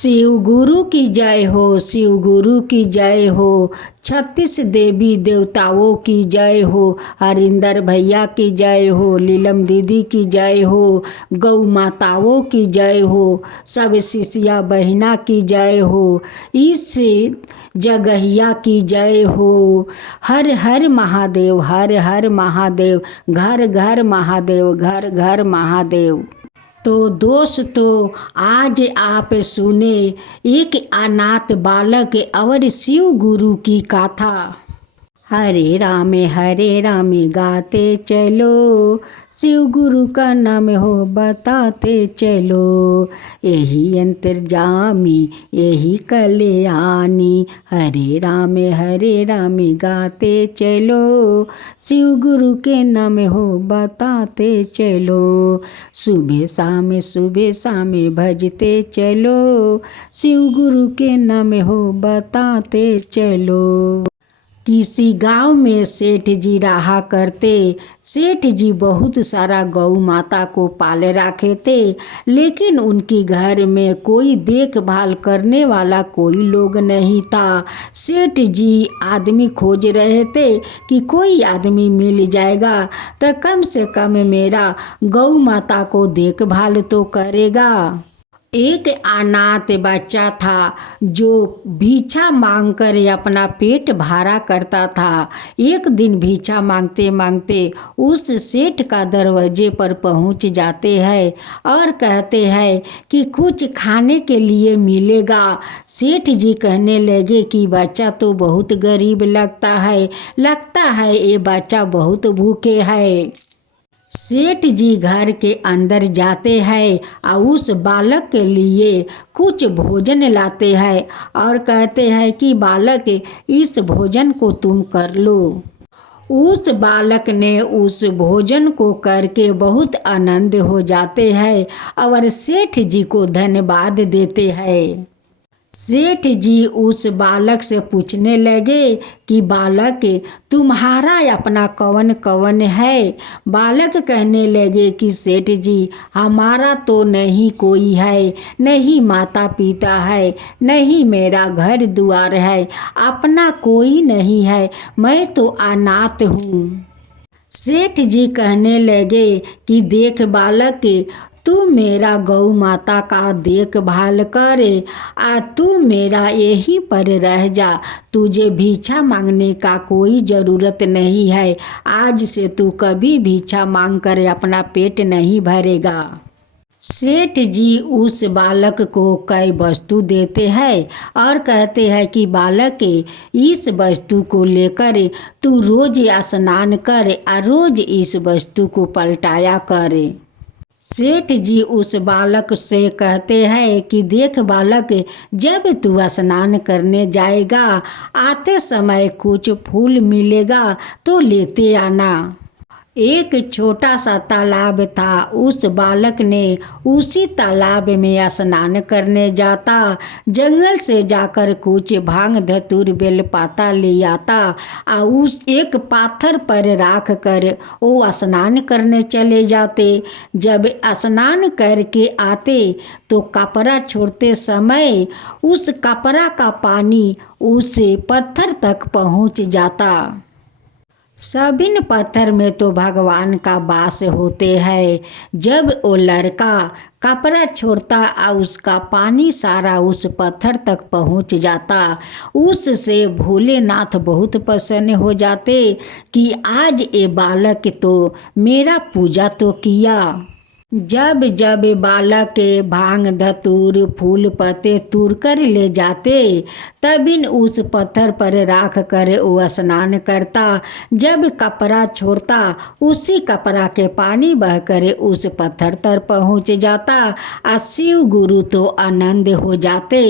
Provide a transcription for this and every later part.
शिव गुरु की जय हो, शिव गुरु की जय हो। 36 देवी देवताओं की जय हो। हरिंदर भैया की जय हो, लीलम दीदी की जय हो, गौ माताओं की जय हो, सब शिष्या बहिना की जय हो, इस जगहिया की जय हो। हर हर महादेव, हर हर महादेव, घर घर महादेव, घर घर महादेव। तो दोस्तों, आज आप सुने एक अनाथ बालक और शिव गुरु की कथा। हरे राम गाते चलो, शिव गुरु का नाम हो बताते चलो। यही अंतर्जामी यही कल्याणी, हरे राम गाते चलो, शिव गुरु के नाम हो बताते चलो। सुबह शाम भजते चलो, शिव गुरु के नाम हो बताते चलो। किसी गांव में सेठ जी रहा करते। सेठ जी बहुत सारा गौ माता को पाल रखे थे, लेकिन उनके घर में कोई देखभाल करने वाला कोई लोग नहीं था। सेठ जी आदमी खोज रहे थे कि कोई आदमी मिल जाएगा तो कम से कम मेरा गौ माता को देखभाल तो करेगा। एक अनाथ बच्चा था जो भिक्षा मांगकर अपना पेट भरा करता था। एक दिन भिक्षा मांगते मांगते उस सेठ का दरवाजे पर पहुंच जाते हैं और कहते हैं कि कुछ खाने के लिए मिलेगा। सेठ जी कहने लगे कि बच्चा तो बहुत गरीब लगता है ये बच्चा बहुत भूखे है। सेठ जी घर के अंदर जाते हैं और उस बालक के लिए कुछ भोजन लाते हैं और कहते हैं कि बालक इस भोजन को तुम कर लो। उस बालक ने उस भोजन को करके बहुत आनंद हो जाते हैं और सेठ जी को धन्यवाद देते हैं। सेठ जी उस बालक से पूछने लगे कि बालक तुम्हारा अपना कौन कौन है। बालक कहने लगे कि सेठ जी हमारा तो नहीं कोई है, नहीं माता पिता है, नहीं मेरा घर द्वार है, अपना कोई नहीं है, मैं तो अनाथ हूँ। सेठ जी कहने लगे कि देख बालक, तू मेरा गौ माता का देखभाल करे, तू मेरा यहीं पर रह जा, तुझे भिक्षा मांगने का कोई ज़रूरत नहीं है। आज से तू कभी भिक्षा मांग कर अपना पेट नहीं भरेगा। सेठ जी उस बालक को कई वस्तु देते हैं और कहते हैं कि बालक इस वस्तु को लेकर तू रोज स्नान कर और रोज इस वस्तु को पलटाया कर। सेठ जी उस बालक से कहते हैं कि देख बालक, जब तू स्नान करने जाएगा आते समय कुछ फूल मिलेगा तो लेते आना। एक छोटा सा तालाब था। उस बालक ने उसी तालाब में स्नान करने जाता, जंगल से जाकर कुछ भांग धतूर बेलपाता ले आता और उस एक पाथर पर राख कर वो स्नान करने चले जाते। जब स्नान करके आते तो कपड़ा छोड़ते समय उस कपड़ा का पानी उस पत्थर तक पहुंच जाता। सभी पत्थर में तो भगवान का वास होते हैं। जब वो लड़का कपड़ा छोड़ता और उसका पानी सारा उस पत्थर तक पहुंच जाता, उससे भोलेनाथ बहुत प्रसन्न हो जाते कि आज ये बालक तो मेरा पूजा तो किया। जब जब बालक भांग धतूर फूल पत्ते तूर कर ले जाते, तभी उस पत्थर पर राख कर वो स्नान करता। जब कपड़ा छोड़ता उसी कपड़ा के पानी बहकर उस पत्थर तर पहुंच जाता और शिव गुरु तो आनंद हो जाते।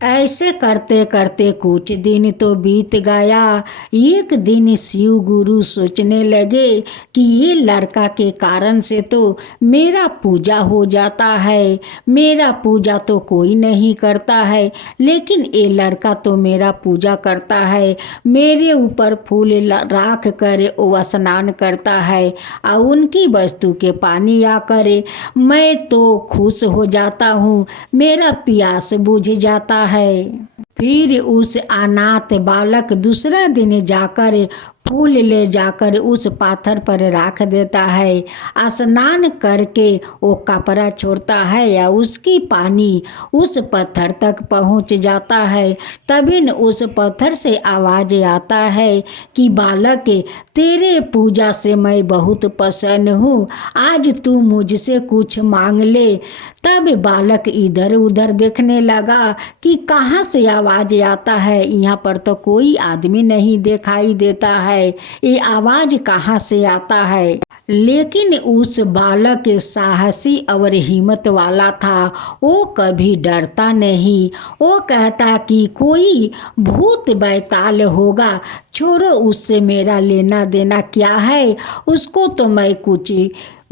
ऐसे करते करते कुछ दिन तो बीत गया। एक दिन शिव गुरु सोचने लगे कि ये लड़का के कारण से तो मेरा पूजा हो जाता है, मेरा पूजा तो कोई नहीं करता है, लेकिन ये लड़का तो मेरा पूजा करता है, मेरे ऊपर फूल राख कर वो स्नान करता है और उनकी वस्तु के पानी आ करे, मैं तो खुश हो जाता हूँ, मेरा प्यास बुझ जाता है। फिर उस अनाथ बालक दूसरा दिन जाकर फूल ले जाकर उस पाथर पर रख देता है। स्नान करके वो कपड़ा छोड़ता है या उसकी पानी उस पत्थर तक पहुंच जाता है। तभी न उस पत्थर से आवाज़ आता है कि बालक, तेरे पूजा से मैं बहुत प्रसन्न हूँ, आज तू मुझसे कुछ मांग ले। तब बालक इधर उधर देखने लगा कि कहाँ से आवाज़ आता है, यहाँ पर तो कोई आदमी नहीं दिखाई देता है, ये आवाज़ कहाँ से आता है। लेकिन उस बालक साहसी और हिम्मत वाला था, वो कभी डरता नहीं। वो कहता कि कोई भूत बैताल होगा, छोड़ो, उससे मेरा लेना देना क्या है, उसको तो मैं कुछ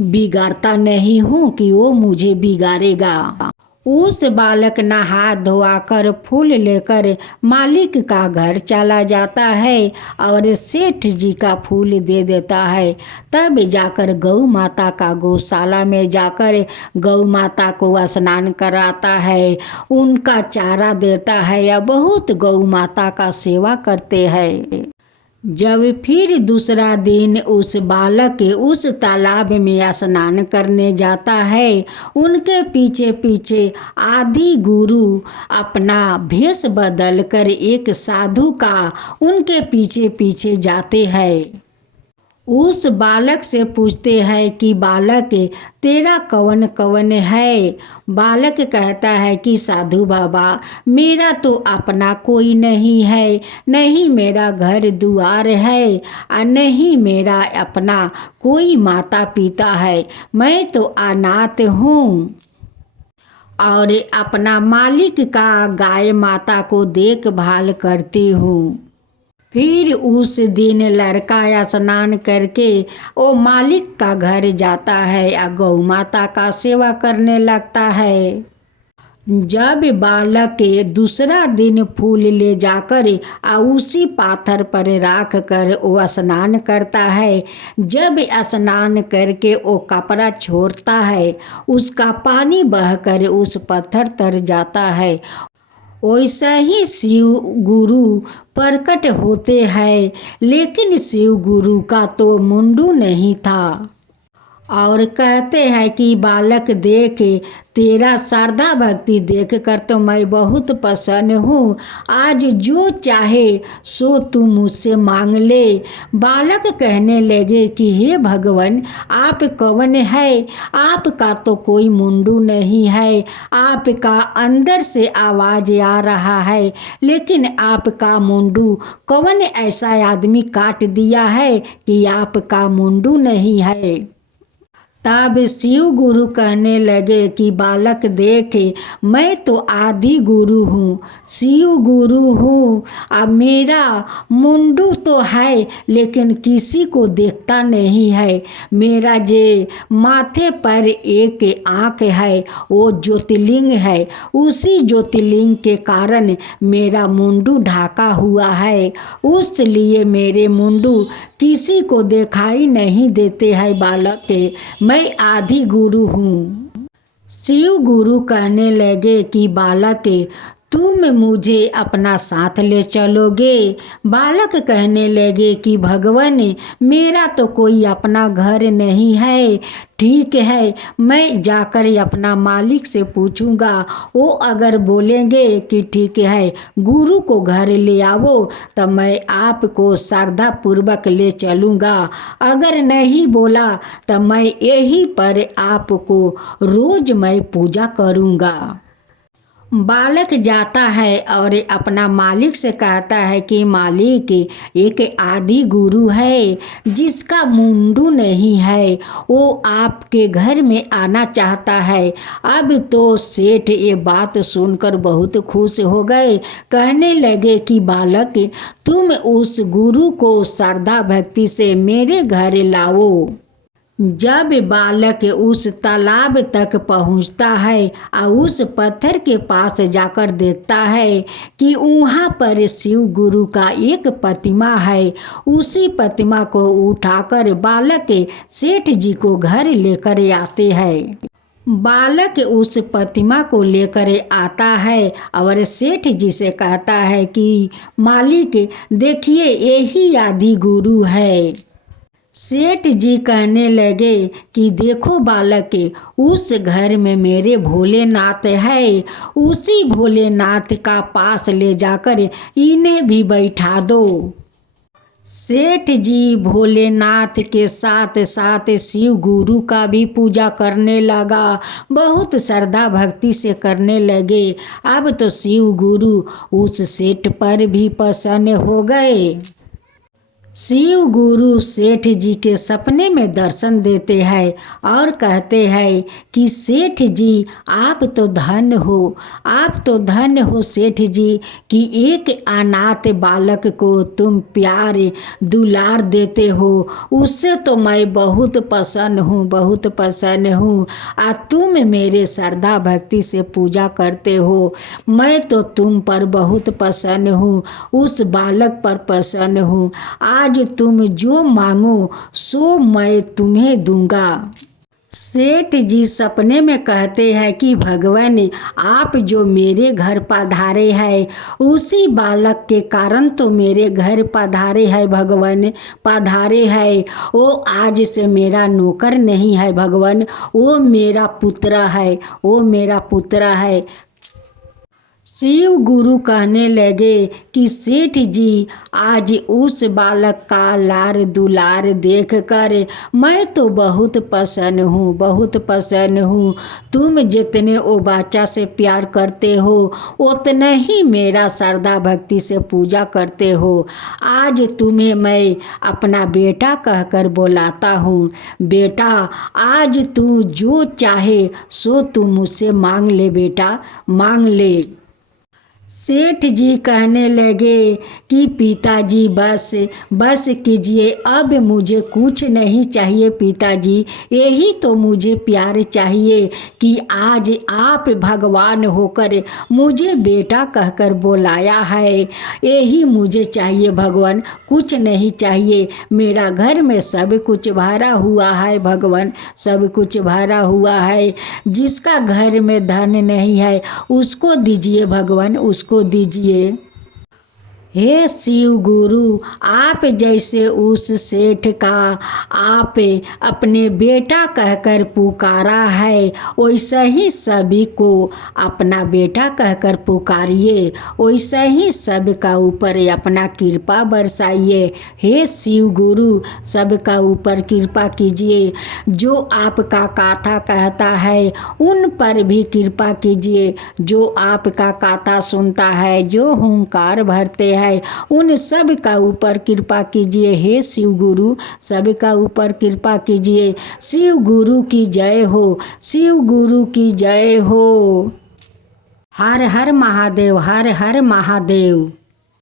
बिगाड़ता नहीं हूँ कि वो मुझे बिगाड़ेगा। उस बालक नहा धोआकर फूल लेकर मालिक का घर चला जाता है और सेठ जी का फूल दे देता है। तब जाकर गौ माता का गौशाला में जाकर गौ माता को स्नान कराता है, उनका चारा देता है या बहुत गौ माता का सेवा करते हैं। जब फिर दूसरा दिन उस बालक उस तालाब में स्नान करने जाता है, उनके पीछे पीछे आदि गुरु अपना भेष बदल कर एक साधु का उनके पीछे पीछे जाते हैं। उस बालक से पूछते हैं कि बालक, तेरा कवन कवन है। बालक कहता है कि साधु बाबा, मेरा तो अपना कोई नहीं है, नहीं मेरा घर दुआर है और नहीं मेरा अपना कोई माता पिता है, मैं तो अनाथ हूँ और अपना मालिक का गाय माता को देखभाल करती हूँ। फिर उस दिन लड़का स्नान करके वो मालिक का घर जाता है या गौ माता का सेवा करने लगता है। जब बालक दूसरा दिन फूल ले जाकर उसी पाथर पर रख कर वो स्नान करता है, जब स्नान करके वो कपड़ा छोड़ता है, उसका पानी बहकर उस पत्थर तर जाता है। वैसा ही शिव गुरु प्रकट होते हैं, लेकिन शिव गुरु का तो मुंडू नहीं था और कहते हैं कि बालक देख, तेरा श्रद्धा भक्ति देख कर तो मैं बहुत प्रसन्न हूँ, आज जो चाहे सो तू मुझसे मांग ले। बालक कहने लगे कि हे भगवान, आप कौन है, आपका तो कोई मुंडू नहीं है, आपका अंदर से आवाज़ आ रहा है, लेकिन आपका मुंडू कौन ऐसा आदमी काट दिया है कि आपका मुंडू नहीं है। तब शिव गुरु कहने लगे कि बालक देख, मैं तो आदि गुरु हूँ, शिव गुरु हूँ, अब मेरा मुंडू तो है लेकिन किसी को देखता नहीं है, मेरा जे माथे पर एक आँख है वो ज्योतिर्लिंग है, उसी ज्योतिर्लिंग के कारण मेरा मुंडू ढाका हुआ है, उसलिए मेरे मुंडू किसी को दिखाई नहीं देते हैं। बालक के मैं आदि गुरु हूँ। शिव गुरु कहने लगे कि बालक, तुम मुझे अपना साथ ले चलोगे। बालक कहने लगे कि भगवान, मेरा तो कोई अपना घर नहीं है, ठीक है, मैं जाकर अपना मालिक से पूछूंगा, वो अगर बोलेंगे कि ठीक है गुरु को घर ले आओ तो मैं आपको श्रद्धा पूर्वक ले चलूँगा, अगर नहीं बोला तो मैं यहीं पर आपको रोज़ मैं पूजा करूँगा। बालक जाता है और अपना मालिक से कहता है कि मालिक, एक आदि गुरु है जिसका मुंडू नहीं है, वो आपके घर में आना चाहता है। अब तो सेठ ये बात सुनकर बहुत खुश हो गए। कहने लगे कि बालक, तुम उस गुरु को श्रद्धा भक्ति से मेरे घर लाओ। जब बालक उस तालाब तक पहुंचता है और उस पत्थर के पास जाकर देखता है कि वहाँ पर शिव गुरु का एक प्रतिमा है, उसी प्रतिमा को उठाकर बालक सेठ जी को घर लेकर आते हैं। बालक उस प्रतिमा को लेकर आता है और सेठ जी से कहता है कि मालिक देखिए, यही आदि गुरु है। सेठ जी कहने लगे कि देखो बालक, उस घर में मेरे भोलेनाथ है, उसी भोलेनाथ का पास ले जाकर इन्हें भी बैठा दो। सेठ जी भोलेनाथ के साथ साथ शिव गुरु का भी पूजा करने लगा, बहुत श्रद्धा भक्ति से करने लगे। अब तो शिव गुरु उस सेठ पर भी प्रसन्न हो गए। शिव गुरु सेठ जी के सपने में दर्शन देते हैं और कहते हैं कि सेठ जी आप तो धन्य हो, आप तो धन्य हो सेठ जी कि एक अनाथ बालक को तुम प्यार दुलार देते हो, उससे तो मैं बहुत प्रसन्न हूँ, बहुत प्रसन्न हूँ। आ तुम मेरे श्रद्धा भक्ति से पूजा करते हो, मैं तो तुम पर बहुत प्रसन्न हूँ, उस बालक पर प्रसन्न हूँ। आज तुम जो मांगो सो मैं तुम्हें दूंगा। सेठ जी सपने में कहते हैं कि भगवान, आप जो मेरे घर पधारे हैं उसी बालक के कारण तो मेरे घर पधारे हैं भगवान, पधारे हैं। वो आज से मेरा नौकर नहीं है भगवान, वो मेरा पुत्र है, वो मेरा पुत्र है। शिव गुरु कहने लगे कि सेठ जी आज उस बालक का लार दुलार देखकर मैं तो बहुत प्रसन्न हूँ, बहुत प्रसन्न हूँ। तुम जितने ओ बच्चा से प्यार करते हो उतने ही मेरा श्रद्धा भक्ति से पूजा करते हो। आज तुम्हें मैं अपना बेटा कहकर बुलाता हूँ। बेटा, आज तू जो चाहे सो तू मुझसे मांग ले बेटा, मांग ले। सेठ जी कहने लगे कि पिताजी बस कीजिए, अब मुझे कुछ नहीं चाहिए पिताजी, यही तो मुझे प्यार चाहिए कि आज आप भगवान होकर मुझे बेटा कहकर बुलाया है, यही मुझे चाहिए भगवान, कुछ नहीं चाहिए। मेरा घर में सब कुछ भरा हुआ है भगवान, सब कुछ भरा हुआ है। जिसका घर में धन नहीं है उसको दीजिए भगवान, उसको दीजिए। हे शिव गुरु, आप जैसे उस सेठ का आप अपने बेटा कहकर पुकारा है, वैसा ही सभी को अपना बेटा कहकर पुकारिए, वैसा ही सबका ऊपर अपना कृपा बरसाइए। हे शिव गुरु, सबका ऊपर कृपा कीजिए। जो आपका कथा कहता है उन पर भी कृपा कीजिए, जो आपका कथा सुनता है, जो हुंकार भरते हैं उन सब का ऊपर कृपा कीजिए। हे शिव गुरु, सब का ऊपर कृपा कीजिए। शिव गुरु की जय हो, शिव गुरु की जय हो। हर हर महादेव, हर हर महादेव।